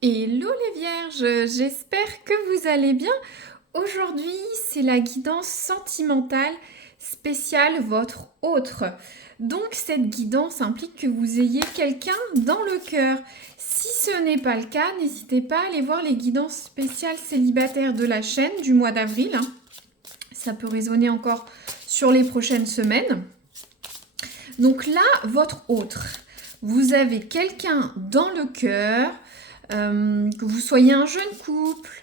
Hello les vierges, j'espère que vous allez bien. Aujourd'hui, c'est la guidance sentimentale spéciale votre autre. Donc cette guidance implique que vous ayez quelqu'un dans le cœur. Si ce n'est pas le cas, n'hésitez pas à aller voir les guidances spéciales célibataires de la chaîne du mois d'avril. Ça peut résonner encore sur les prochaines semaines. Donc là, votre autre. Vous avez quelqu'un dans le cœur. Que vous soyez un jeune couple,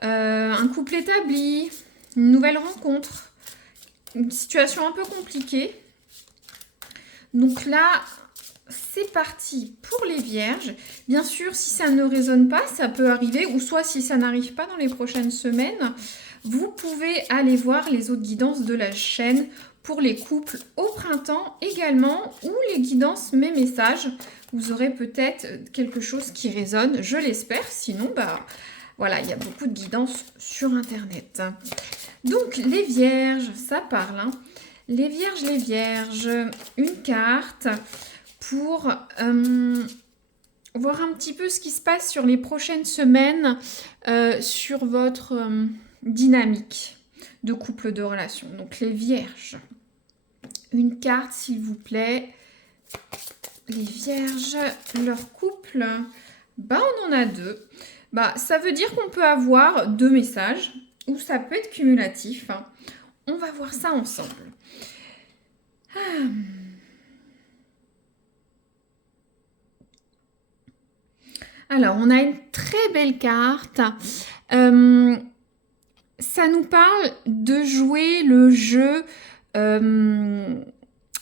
un couple établi, une nouvelle rencontre, une situation un peu compliquée. Donc là, c'est parti pour les vierges. Bien sûr, si ça ne résonne pas, ça peut arriver, ou soit si ça n'arrive pas dans les prochaines semaines, vous pouvez aller voir les autres guidances de la chaîne pour les couples au printemps également, ou les guidances mes messages. Vous aurez peut-être quelque chose qui résonne, je l'espère. Sinon, voilà, il y a beaucoup de guidances sur Internet. Donc, les vierges, ça parle. Hein. Les vierges, une carte pour voir un petit peu ce qui se passe sur les prochaines semaines sur votre dynamique de couple, de relation. Donc, les vierges, une carte, s'il vous plaît. Les vierges, leur couple, on en a deux. Ça veut dire qu'on peut avoir deux messages, ou ça peut être cumulatif. On va voir ça ensemble. Alors, on a une très belle carte. Ça nous parle de jouer le jeu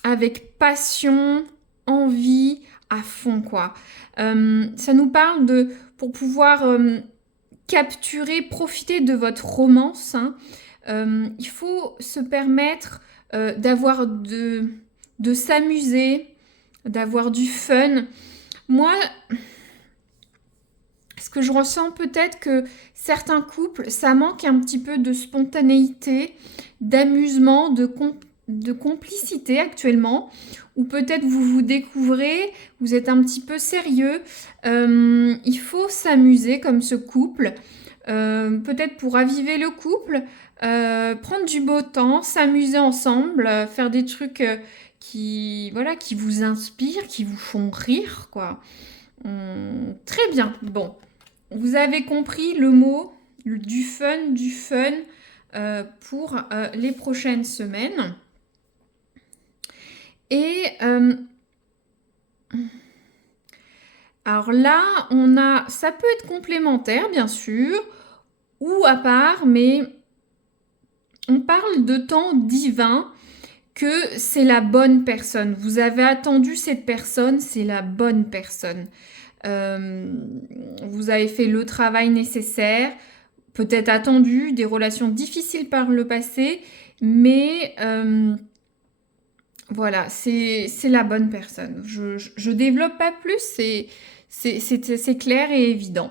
avec passion, envie, à fond, quoi. Ça nous parle pour pouvoir capturer, profiter de votre romance, hein, il faut se permettre de s'amuser, d'avoir du fun. Moi, ce que je ressens peut-être que certains couples, ça manque un petit peu de spontanéité, d'amusement, de complicité actuellement, ou peut-être vous vous découvrez, vous êtes un petit peu sérieux. Il faut s'amuser comme ce couple, peut-être pour raviver le couple, prendre du beau temps, s'amuser ensemble, faire des trucs qui vous inspirent, qui vous font rire, quoi. Très bien. Bon, vous avez compris le mot du fun pour les prochaines semaines. Et alors là, ça peut être complémentaire, bien sûr, ou à part, mais on parle de temps divin, que c'est la bonne personne. Vous avez attendu cette personne, c'est la bonne personne. Vous avez fait le travail nécessaire, peut-être attendu, des relations difficiles par le passé, mais voilà, c'est la bonne personne. Je développe pas plus, c'est clair et évident.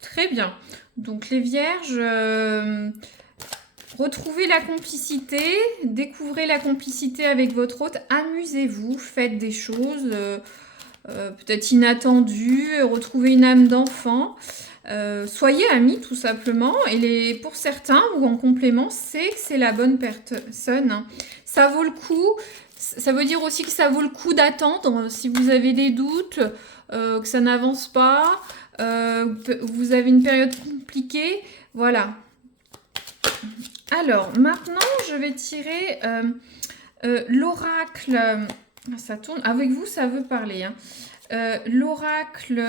Très bien. Donc les vierges, retrouvez la complicité, découvrez la complicité avec votre hôte, amusez-vous, faites des choses peut-être inattendues, retrouvez une âme d'enfant. Soyez amis tout simplement, et pour certains ou en complément, c'est la bonne personne. Hein. Ça vaut le coup. Ça veut dire aussi que ça vaut le coup d'attendre si vous avez des doutes, que ça n'avance pas, vous avez une période compliquée. Voilà. Alors, maintenant, je vais tirer l'oracle. Ça tourne. Avec vous, ça veut parler. Hein. L'oracle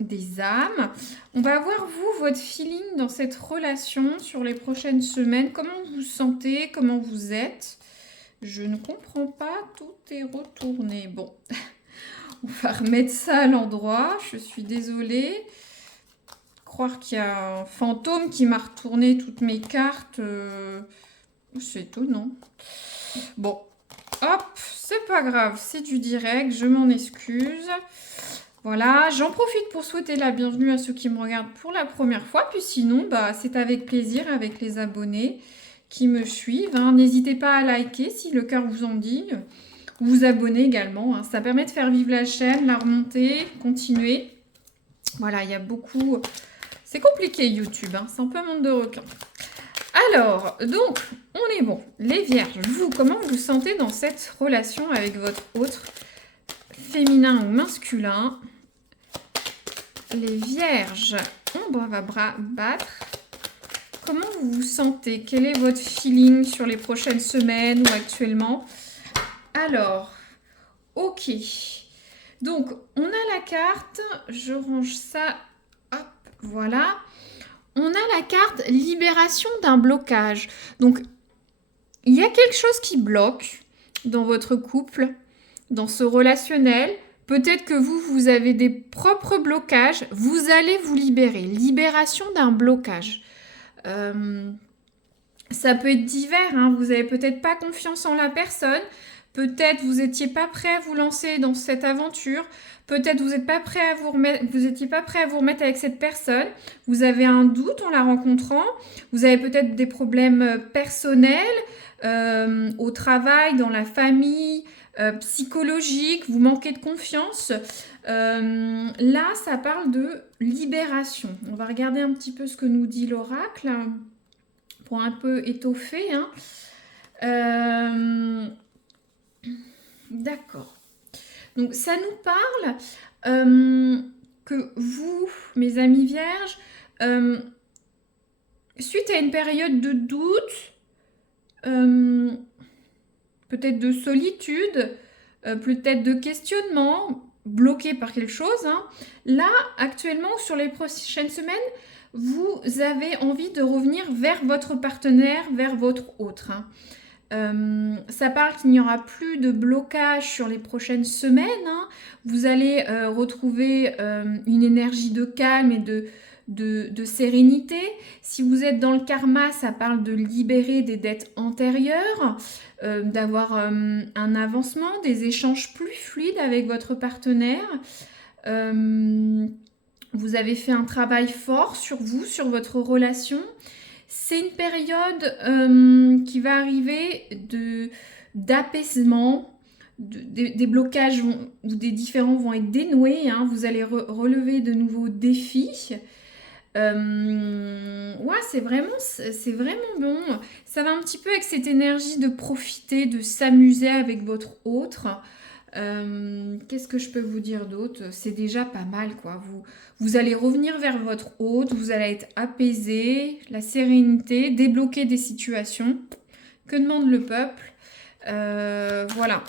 des âmes. On va voir, vous, votre feeling dans cette relation sur les prochaines semaines. Comment vous vous sentez, comment vous êtes. Je ne comprends pas, tout est retourné. Bon, on va remettre ça à l'endroit. Je suis désolée. Croire qu'il y a un fantôme qui m'a retourné toutes mes cartes. C'est étonnant. Bon, hop, c'est pas grave, c'est du direct, je m'en excuse. Voilà, j'en profite pour souhaiter la bienvenue à ceux qui me regardent pour la première fois. Puis sinon, c'est avec plaisir avec les abonnés qui me suivent. Hein. N'hésitez pas à liker si le cœur vous en dit. Vous abonner également. Hein. Ça permet de faire vivre la chaîne, la remonter, continuer. Voilà, il y a beaucoup... C'est compliqué YouTube, hein, c'est un peu un monde de requins. Alors, donc, on est bon. Les vierges, vous, comment vous vous sentez dans cette relation avec votre autre, féminin ou masculin? Les vierges, on va battre. Comment vous vous sentez? Quel est votre feeling sur les prochaines semaines ou actuellement? Alors, ok. Donc, on a la carte, je range ça, hop, voilà. On a la carte libération d'un blocage. Donc, il y a quelque chose qui bloque dans votre couple, dans ce relationnel. Peut-être que vous avez des propres blocages. Vous allez vous libérer. Libération d'un blocage. Ça peut être divers. Hein. Vous n'avez peut-être pas confiance en la personne. Peut-être vous n'étiez pas prêt à vous lancer dans cette aventure. Peut-être vous n'êtes pas prêt à vous remettre, vous n'étiez pas prêt à vous remettre avec cette personne. Vous avez un doute en la rencontrant. Vous avez peut-être des problèmes personnels au travail, dans la famille, psychologiques. Vous manquez de confiance. Là, ça parle de libération. On va regarder un petit peu ce que nous dit l'oracle pour un peu étoffer. Hein. D'accord. Donc, ça nous parle que vous, mes amis vierges, suite à une période de doute, peut-être de solitude, peut-être de questionnement, bloqué par quelque chose, hein, là, actuellement, sur les prochaines semaines, vous avez envie de revenir vers votre partenaire, vers votre autre. Hein. Ça parle qu'il n'y aura plus de blocage sur les prochaines semaines. Hein. Vous allez retrouver une énergie de calme et de sérénité. Si vous êtes dans le karma, ça parle de libérer des dettes antérieures, d'avoir un avancement, des échanges plus fluides avec votre partenaire. Vous avez fait un travail fort sur vous, sur votre relation. C'est une période qui va arriver d'apaisement, des blocages ou des différends vont être dénoués, hein, vous allez relever de nouveaux défis. Ouais, c'est vraiment bon. Ça va un petit peu avec cette énergie de profiter, de s'amuser avec votre autre. Qu'est-ce que je peux vous dire d'autre? C'est déjà pas mal, quoi. Vous allez revenir vers votre hôte, vous allez être apaisé, la sérénité, débloquer des situations. Que demande le peuple? Voilà.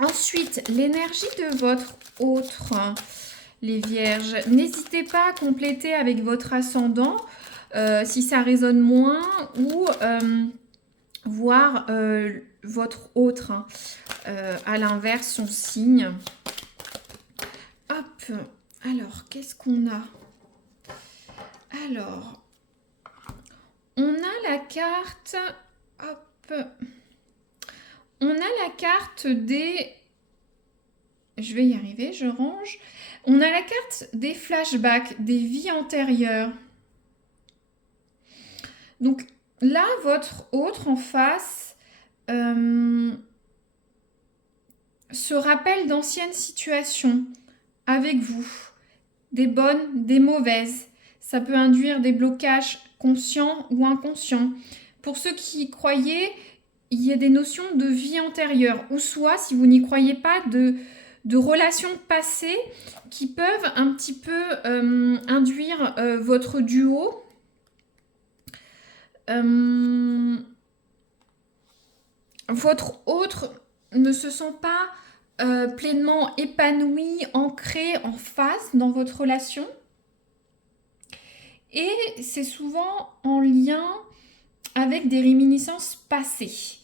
Ensuite, l'énergie de votre autre, les vierges. N'hésitez pas à compléter avec votre ascendant si ça résonne moins ou voir votre autre, hein, à l'inverse, son signe. Hop, alors, qu'est-ce qu'on a? Alors, on a la carte, hop, on a la carte des... Je vais y arriver, je range. On a la carte des flashbacks, des vies antérieures. Donc là, votre autre en face se rappelle d'anciennes situations avec vous, des bonnes, des mauvaises. Ça peut induire des blocages conscients ou inconscients. Pour ceux qui y croyaient, il y a des notions de vie antérieure, ou soit, si vous n'y croyez pas, de relations passées qui peuvent un petit peu induire votre duo. Votre autre ne se sent pas pleinement épanoui, ancré en face dans votre relation. Et c'est souvent en lien avec des réminiscences passées.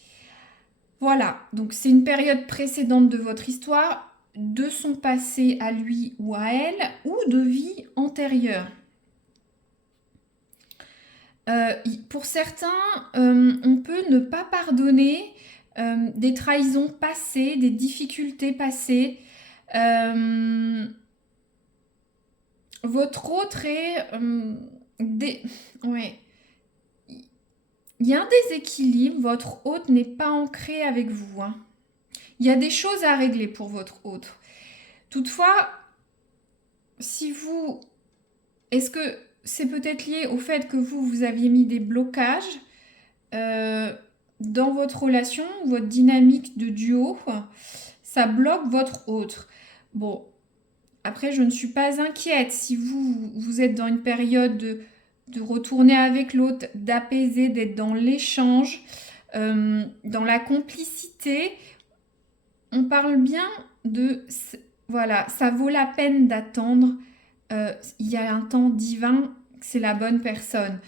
Voilà, donc c'est une période précédente de votre histoire, de son passé à lui ou à elle, ou de vie antérieure. Pour certains, on peut ne pas pardonner des trahisons passées, des difficultés passées. Votre autre est... ouais. Il y a un déséquilibre, votre hôte n'est pas ancré avec vous. Hein. Il y a des choses à régler pour votre autre. Toutefois, si vous est-ce que c'est peut-être lié au fait que vous aviez mis des blocages dans votre relation, votre dynamique de duo? Ça bloque votre autre. Bon, après, je ne suis pas inquiète si vous êtes dans une période de retourner avec l'autre, d'apaiser, d'être dans l'échange, dans la complicité. On parle bien de... Voilà, ça vaut la peine d'attendre. Il y a un temps divin, c'est la bonne personne.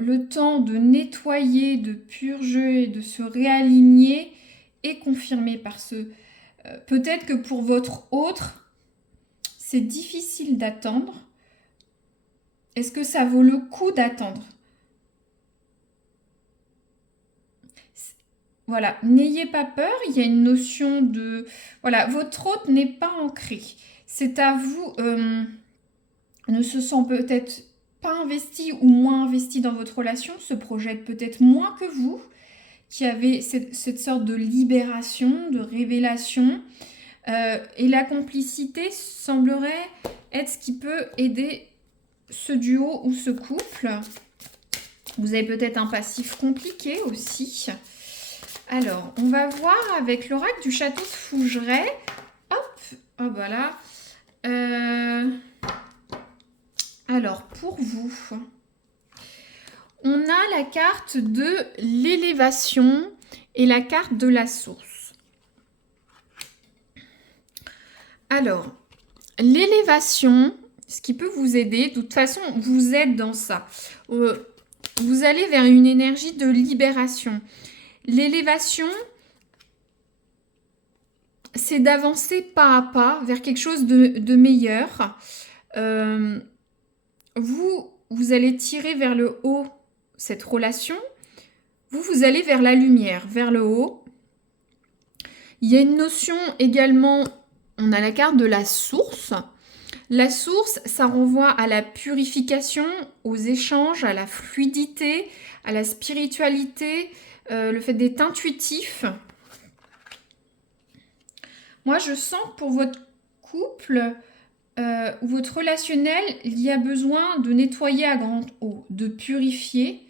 Le temps de nettoyer, de purger, de se réaligner est confirmé par ce... peut-être que pour votre autre, c'est difficile d'attendre. Est-ce que ça vaut le coup d'attendre? Voilà, n'ayez pas peur, il y a une notion de... Voilà, votre autre n'est pas ancré. C'est à vous, ne se sent peut-être pas investi ou moins investi dans votre relation, se projette peut-être moins que vous, qui avez cette sorte de libération, de révélation. Et la complicité semblerait être ce qui peut aider ce duo ou ce couple. Vous avez peut-être un passif compliqué aussi. Alors, on va voir avec l'oracle du château de Fougeray. Hop, voilà. Alors, pour vous, on a la carte de l'élévation et la carte de la source. Alors, l'élévation, ce qui peut vous aider, de toute façon, vous êtes dans ça. Vous allez vers une énergie de libération. L'élévation, c'est d'avancer pas à pas vers quelque chose de meilleur. Vous allez tirer vers le haut cette relation. Vous allez vers la lumière, vers le haut. Il y a une notion également, on a la carte de la source. La source, ça renvoie à la purification, aux échanges, à la fluidité, à la spiritualité, le fait d'être intuitif. Moi, je sens que pour votre couple ou votre relationnel, il y a besoin de nettoyer à grande eau, de purifier,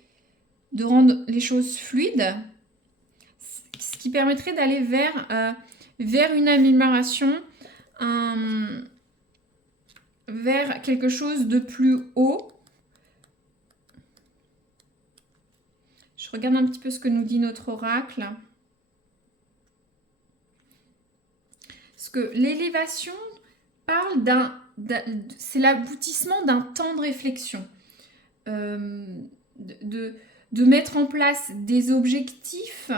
de rendre les choses fluides, ce qui permettrait d'aller vers une amélioration, vers quelque chose de plus haut. Je regarde un petit peu ce que nous dit notre oracle. Parce que l'élévation parle c'est l'aboutissement d'un temps de réflexion. De mettre en place des objectifs,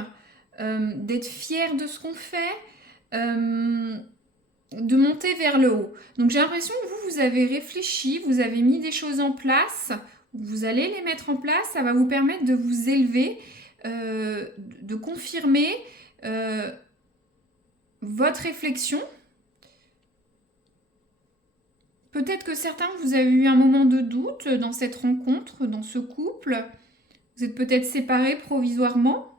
d'être fier de ce qu'on fait, de monter vers le haut. Donc j'ai l'impression que vous avez réfléchi, vous avez mis des choses en place, vous allez les mettre en place, ça va vous permettre de vous élever, de confirmer votre réflexion. Peut-être que certains, vous avez eu un moment de doute dans cette rencontre, dans ce couple. Vous êtes peut-être séparés provisoirement.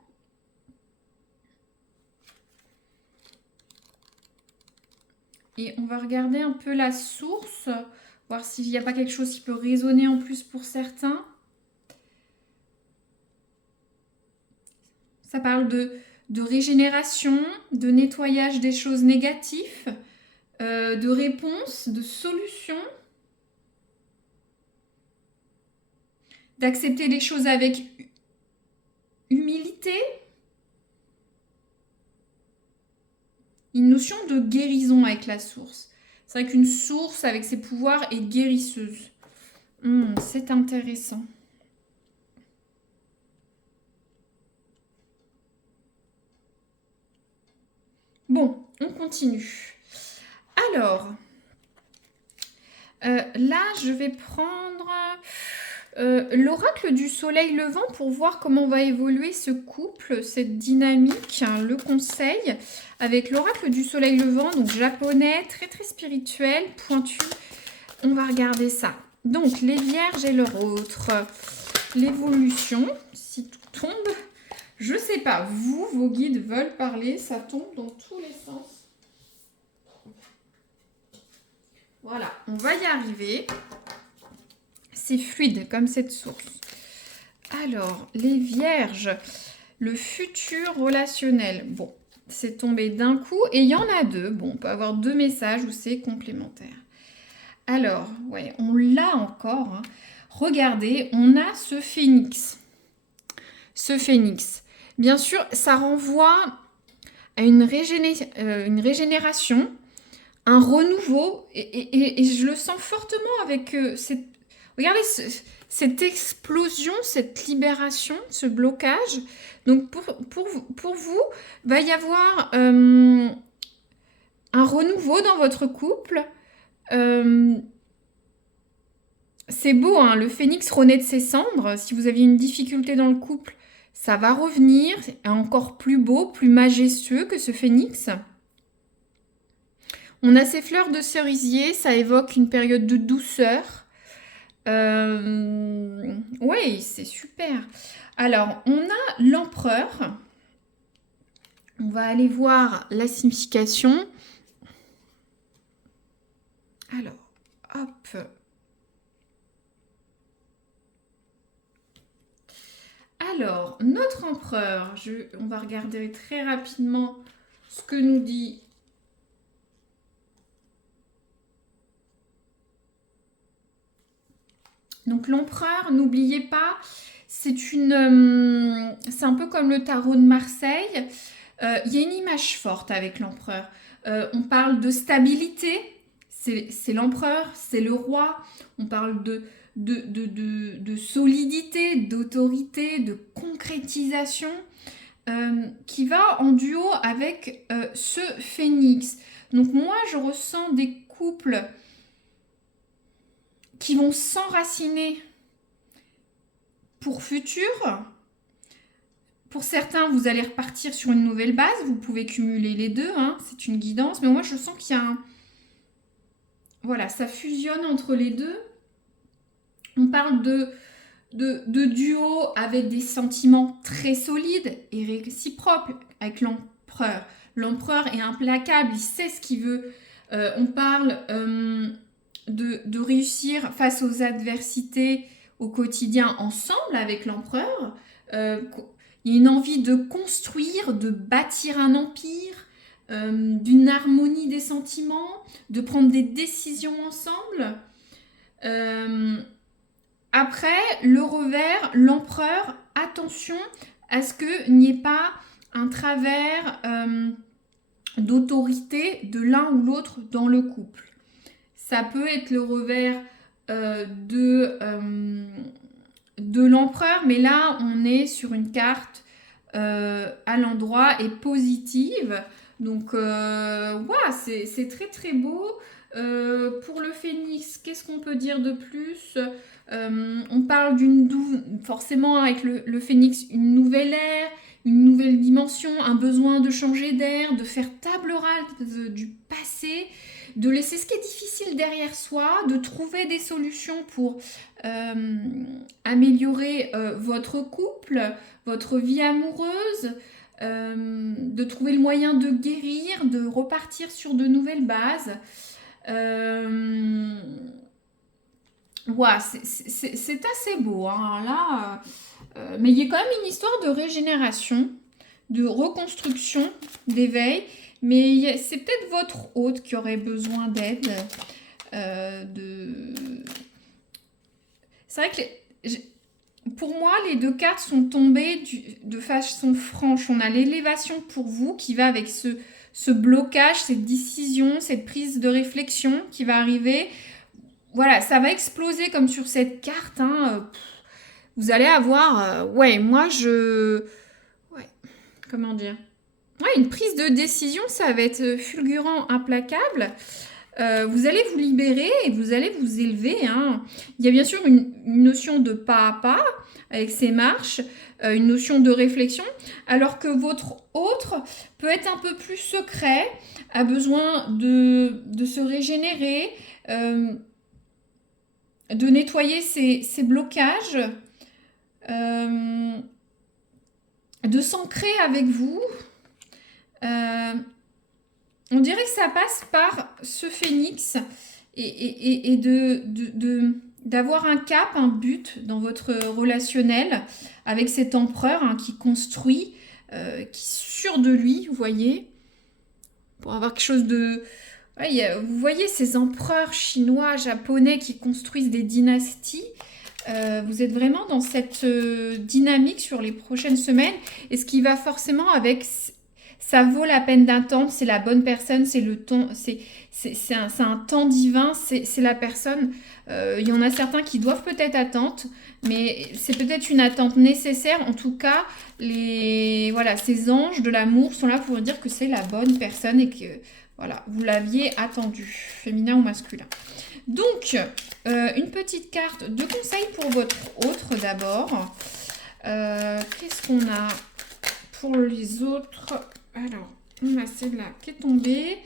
Et on va regarder un peu la source, voir s'il n'y a pas quelque chose qui peut résonner en plus pour certains. Ça parle de régénération, de nettoyage des choses négatives, de réponse, de solution, d'accepter les choses avec humilité. Une notion de guérison avec la source. C'est vrai qu'une source avec ses pouvoirs est guérisseuse. C'est intéressant. Bon, on continue. Alors, là, je vais prendre l'oracle du soleil levant pour voir comment va évoluer ce couple, cette dynamique, hein, le conseil, avec l'oracle du soleil levant, donc japonais, très très spirituel, pointu. On va regarder ça. Donc, les vierges et leur autre. L'évolution, si tout tombe. Je sais pas, vos guides veulent parler, ça tombe dans tous les sens. Voilà, on va y arriver. C'est fluide comme cette source. Alors, les vierges, le futur relationnel. Bon, c'est tombé d'un coup et il y en a deux. Bon, on peut avoir deux messages où c'est complémentaire. Alors, ouais, on l'a encore. Hein. Regardez, on a ce phénix. Ce phénix. Bien sûr, ça renvoie à une régénération, un renouveau. Et je le sens fortement avec cette... Regardez cette explosion, cette libération, ce blocage. Donc, pour vous, va y avoir un renouveau dans votre couple. C'est beau, hein, le phénix renaît de ses cendres. Si vous aviez une difficulté dans le couple, ça va revenir, encore plus beau, plus majestueux que ce phénix. On a ces fleurs de cerisier, ça évoque une période de douceur. Oui, c'est super. Alors, on a l'empereur. On va aller voir la signification. Alors, hop. Alors, notre empereur, on va regarder très rapidement ce que nous dit. Donc l'empereur, n'oubliez pas, c'est un peu comme le tarot de Marseille. Il y a une image forte avec l'empereur. On parle de stabilité, c'est l'empereur, c'est le roi. On parle de solidité, d'autorité, de concrétisation, qui va en duo avec ce phénix. Donc moi, je ressens des couples qui vont s'enraciner pour futur. Pour certains, vous allez repartir sur une nouvelle base. Vous pouvez cumuler les deux. Hein, c'est une guidance. Mais moi, je sens qu'il y a un... Voilà, ça fusionne entre les deux. On parle de duo avec des sentiments très solides et réciproques avec l'empereur. L'empereur est implacable. Il sait ce qu'il veut. On parle... de réussir face aux adversités au quotidien ensemble avec l'empereur. Il y a une envie de construire, de bâtir un empire, d'une harmonie des sentiments, de prendre des décisions ensemble. Après, le revers, l'empereur, attention à ce qu'il n'y ait pas un travers d'autorité de l'un ou l'autre dans le couple. Ça peut être le revers de l'empereur, mais là, on est sur une carte à l'endroit et positive. Donc, ouais, c'est très très beau. Pour le phénix, qu'est-ce qu'on peut dire de plus? On parle forcément avec le phénix, une nouvelle ère, une nouvelle dimension, un besoin de changer d'air, de faire table rase du passé, de laisser ce qui est difficile derrière soi, de trouver des solutions pour améliorer votre couple, votre vie amoureuse, de trouver le moyen de guérir, de repartir sur de nouvelles bases. Ouais, c'est assez beau, hein, là. Mais il y a quand même une histoire de régénération, de reconstruction, d'éveil. Mais c'est peut-être votre hôte qui aurait besoin d'aide. C'est vrai que pour moi, les deux cartes sont tombées de façon franche. On a l'élévation pour vous qui va avec ce blocage, cette décision, cette prise de réflexion qui va arriver. Voilà, ça va exploser comme sur cette carte. Hein. Vous allez avoir... ouais, moi, ouais, comment dire? Ouais, une prise de décision, ça va être fulgurant, implacable. Vous allez vous libérer et vous allez vous élever. Hein. Il y a bien sûr une notion de pas à pas avec ces marches, une notion de réflexion, alors que votre autre peut être un peu plus secret, a besoin de se régénérer, de nettoyer ses blocages, de s'ancrer avec vous. On dirait que ça passe par ce phénix d'avoir un cap, un but dans votre relationnel avec cet empereur hein, qui construit, qui est sûr de lui, vous voyez, pour avoir quelque chose de... Ouais, vous voyez ces empereurs chinois, japonais qui construisent des dynasties. Vous êtes vraiment dans cette dynamique sur les prochaines semaines. Et ce qui va forcément avec... Ça vaut la peine d'attendre, c'est la bonne personne, c'est le temps, c'est un temps divin, c'est la personne. Il y en a certains qui doivent peut-être attendre, mais c'est peut-être une attente nécessaire. En tout cas, voilà, ces anges de l'amour sont là pour dire que c'est la bonne personne et que voilà, vous l'aviez attendu, féminin ou masculin. Donc, une petite carte de conseil pour votre autre d'abord. Qu'est-ce qu'on a pour les autres? Alors, on a celle-là qui est tombée.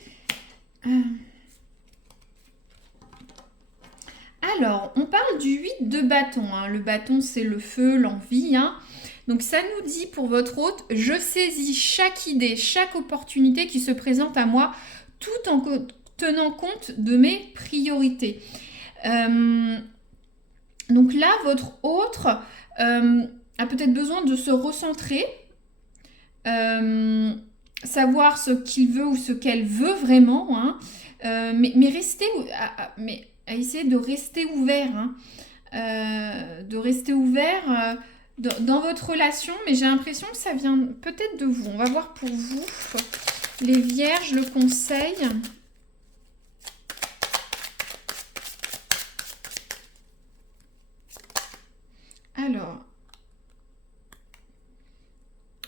Alors, on parle du 8 de bâton. Hein. Le bâton, c'est le feu, l'envie. Hein. Donc, ça nous dit pour votre hôte, je saisis chaque idée, chaque opportunité qui se présente à moi, tout en tenant compte de mes priorités. Donc là, votre autre a peut-être besoin de se recentrer, savoir ce qu'il veut ou ce qu'elle veut vraiment, hein, mais rester, mais à essayer de rester ouvert, hein, dans votre relation, mais j'ai l'impression que ça vient peut-être de vous. On va voir pour vous, les vierges, le conseil. Alors,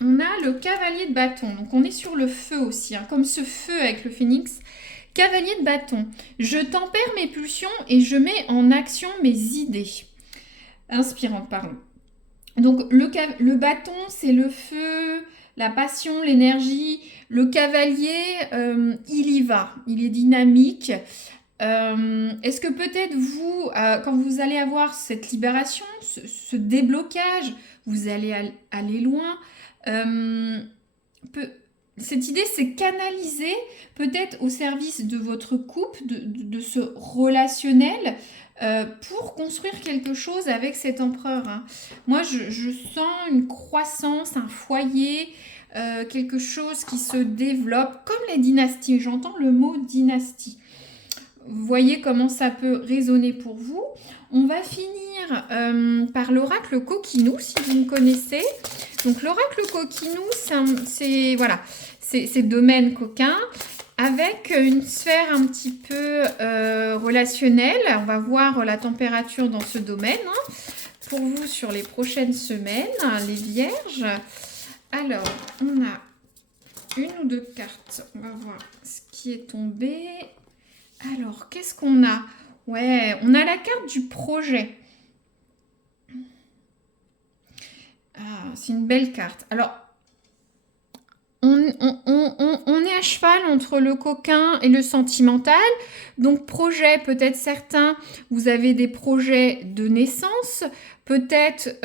on a le cavalier de bâton. Donc, on est sur le feu aussi, hein, comme ce feu avec le phénix. Cavalier de bâton. Je tempère mes pulsions et je mets en action mes idées. Inspirante, pardon. Donc, le bâton, c'est le feu, la passion, l'énergie. Le cavalier, il y va. Il est dynamique. Est-ce que peut-être vous, quand vous allez avoir cette libération, ce déblocage, vous allez aller loin. Cette idée, c'est canaliser peut-être au service de votre couple, de ce relationnel, pour construire quelque chose avec cet empereur. Hein. Moi, je sens une croissance, un foyer, quelque chose qui se développe, comme les dynasties. J'entends le mot dynastie. Vous voyez comment ça peut résonner pour vous. On va finir par l'oracle Coquinou, si vous me connaissez. Donc l'oracle Coquinou, c'est voilà, c'est domaine coquin, avec une sphère un petit peu relationnelle. On va voir la température dans ce domaine. Hein, pour vous sur les prochaines semaines, les vierges. Alors, on a une ou deux cartes. On va voir ce qui est tombé. Alors, qu'est-ce qu'on a? Ouais, on a la carte du projet. Ah, c'est une belle carte. Alors, on est à cheval entre le coquin et le sentimental. Donc, projet, peut-être certains, vous avez des projets de naissance. Peut-être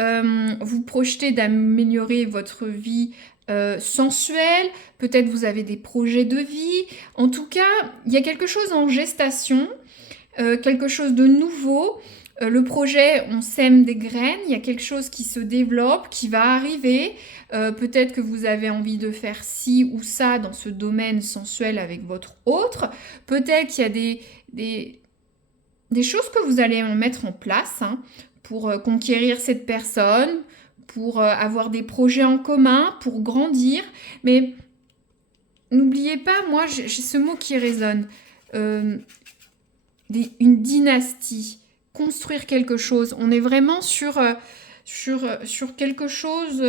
vous projetez d'améliorer votre vie sensuelle. Peut-être vous avez des projets de vie. En tout cas, il y a quelque chose en gestation, quelque chose de nouveau. Le projet, on sème des graines, il y a quelque chose qui se développe, qui va arriver. Peut-être que vous avez envie de faire ci ou ça dans ce domaine sensuel avec votre autre. Peut-être qu'il y a des choses que vous allez mettre en place hein, pour conquérir cette personne, pour avoir des projets en commun, pour grandir. Mais n'oubliez pas, moi, j'ai ce mot qui résonne. Une dynastie. Construire quelque chose. On est vraiment sur quelque chose...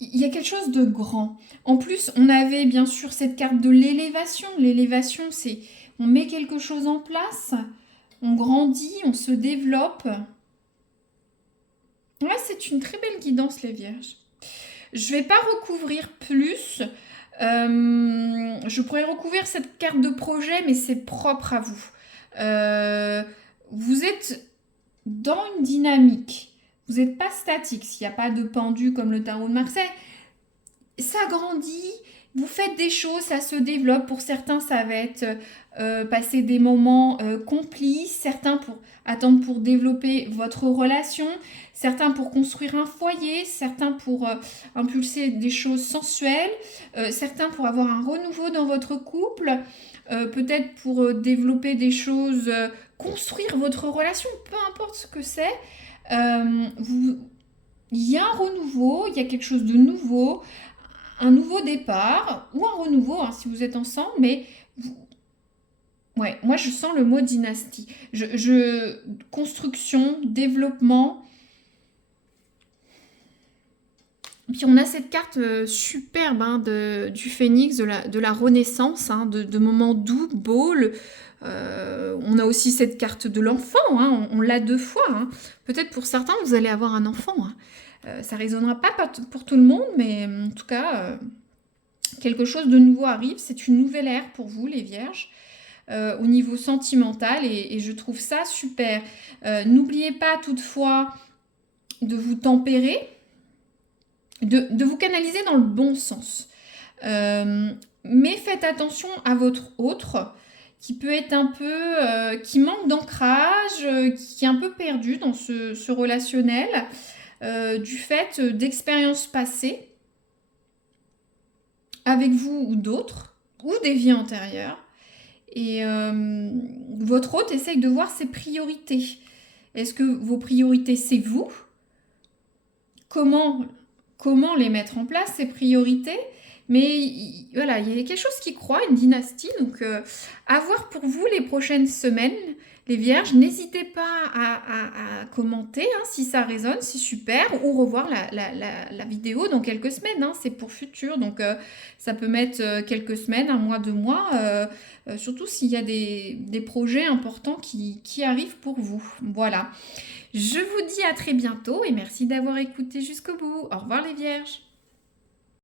Il y a quelque chose de grand. En plus, on avait bien sûr cette carte de l'élévation. L'élévation, c'est... On met quelque chose en place, on grandit, on se développe. Là, c'est une très belle guidance, les vierges. Je ne vais pas recouvrir plus... je pourrais recouvrir cette carte de projet, mais c'est propre à vous. Vous êtes dans une dynamique. Vous n'êtes pas statique. S'il n'y a pas de pendu comme le tarot de Marseille, ça grandit, vous faites des choses, ça se développe. Pour certains, ça va être passer des moments complices, certains pour attendre pour développer votre relation, certains pour construire un foyer, certains pour impulser des choses sensuelles, certains pour avoir un renouveau dans votre couple, peut-être pour développer des choses, construire votre relation, peu importe ce que c'est. Vous, il y a un renouveau, il y a quelque chose de nouveau, un nouveau départ ou un renouveau hein, si vous êtes ensemble, mais ouais, moi je sens le mot dynastie. Construction, développement. Puis on a cette carte superbe hein, du phénix, de la renaissance, hein, de moments doux, beaux. On a aussi cette carte de l'enfant, hein, on l'a 2 fois. Hein. Peut-être pour certains, vous allez avoir un enfant. Hein. Ça ne résonnera pas pour tout le monde, mais en tout cas, quelque chose de nouveau arrive. C'est une nouvelle ère pour vous, les vierges, au niveau sentimental, et je trouve ça super. N'oubliez pas toutefois de vous tempérer, de vous canaliser dans le bon sens. Mais faites attention à votre autre qui peut être un peu, qui manque d'ancrage, qui est un peu perdu dans ce relationnel, du fait d'expériences passées avec vous ou d'autres, ou des vies antérieures. Et votre hôte essaye de voir ses priorités. Est-ce que vos priorités, c'est vous? Comment les mettre en place, ces priorités? Mais voilà, il y a quelque chose qui croît, une dynastie. Donc, à voir pour vous les prochaines semaines, les vierges. N'hésitez pas à commenter hein, si ça résonne, c'est super. Ou revoir la vidéo dans quelques semaines. Hein, c'est pour futur. Donc, ça peut mettre quelques semaines, 1 mois, 2 mois. Surtout s'il y a des projets importants qui arrivent pour vous. Voilà. Je vous dis à très bientôt et merci d'avoir écouté jusqu'au bout. Au revoir les vierges.